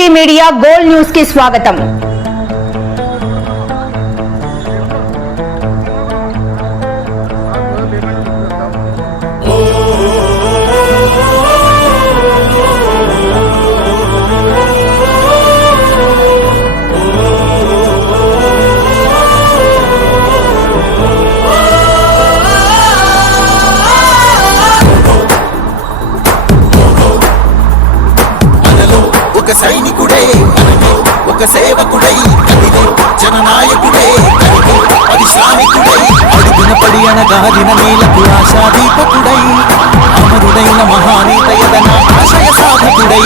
TV media gold news కి స్వాగతం. సైనికుడే ఒక సేవకుడై కదిలే జననాయకుడే పరిశ్రామికుడై అడుగున పడి అనగాదిన నీలకు ఆశాదీపకుడై అమరుడైన మహానీత యదన ఆశయ సాధకుడై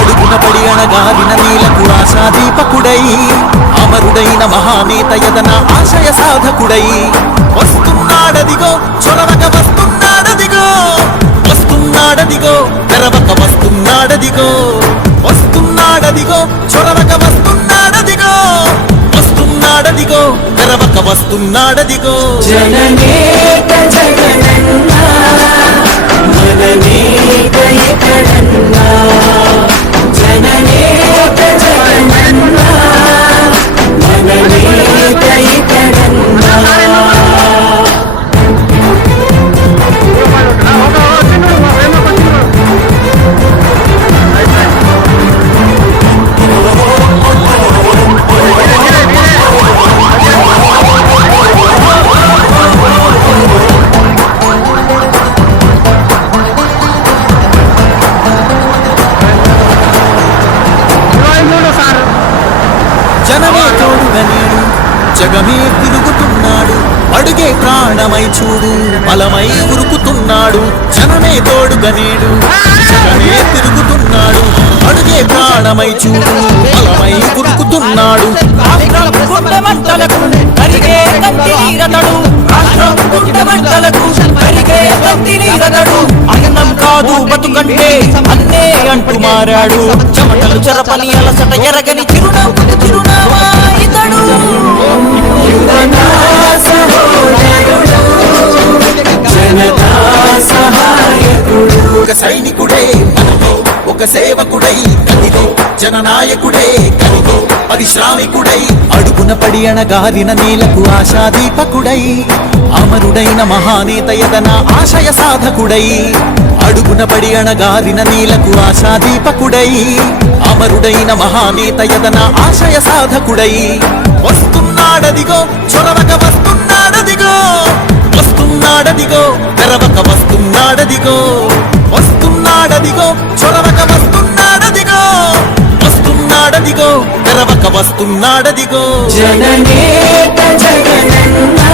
అడుగున పడి అనగాదిన నీలకు ఆశాదీపకుడై అమరుడైన మహానీత యదన ఆశయ సాధకుడై వస్తున్నాడదిగో చొరవక వస్తున్నాడదిగో వస్తున్నాడదిగో తెరవక వస్తున్నాడదిగో వస్తున్నాడదిగో చొరవక వస్తున్నాడదిగో వస్తున్నాడదిగో తెరవక వస్తున్నాడదిగో జననేత జగనన్నా మననేత ఇతడన్నా జననేత జగనన్నా మననేత ఇతడన్నా జనమే తోడుగా నేడు జగమే తిరుగుతున్నాడు అడుగే ప్రాణమై చూడు బలమై ఉరుకుతున్నాడు జనమే తోడుగా నేడు జగమే తిరుగుతున్నాడు అడుగే ప్రాణమై చూడు బలమై ఉరుకుతున్నాడు అన్నం కాదు బతుకంటే అన్నే అంటూ మారాడు చెమటలు చెరపని అలసట ఎరగని చిరునామా ఇతడు ఒక సైనికుడే ఒక సేవకుడై కదిలే జననాయకుడే కదిలే పరిశ్రామికుడై అడుగున పడి అనగాదిన నీలకు ఆశాదీపకుడై అమరుడైన మహానేత యదన ఆశయ సాధకుడై అడుగున పడి అనగాదిన నీలకు ఆశాదీపకుడై అమరుడైన మహానేత యదన ఆశయ సాధకుడై వస్తున్నాడదిగో చొరవక వస్తున్నాడదిగో వస్తున్నాడదిగో తెరవక వస్తున్నాడదిగో వస్తున్నాడదిగో చొరవక వస్తున్నాడదిగో వస్తున్నాడదిగో తెరవక వస్తున్నాడదిగో జననేత జగనన్నా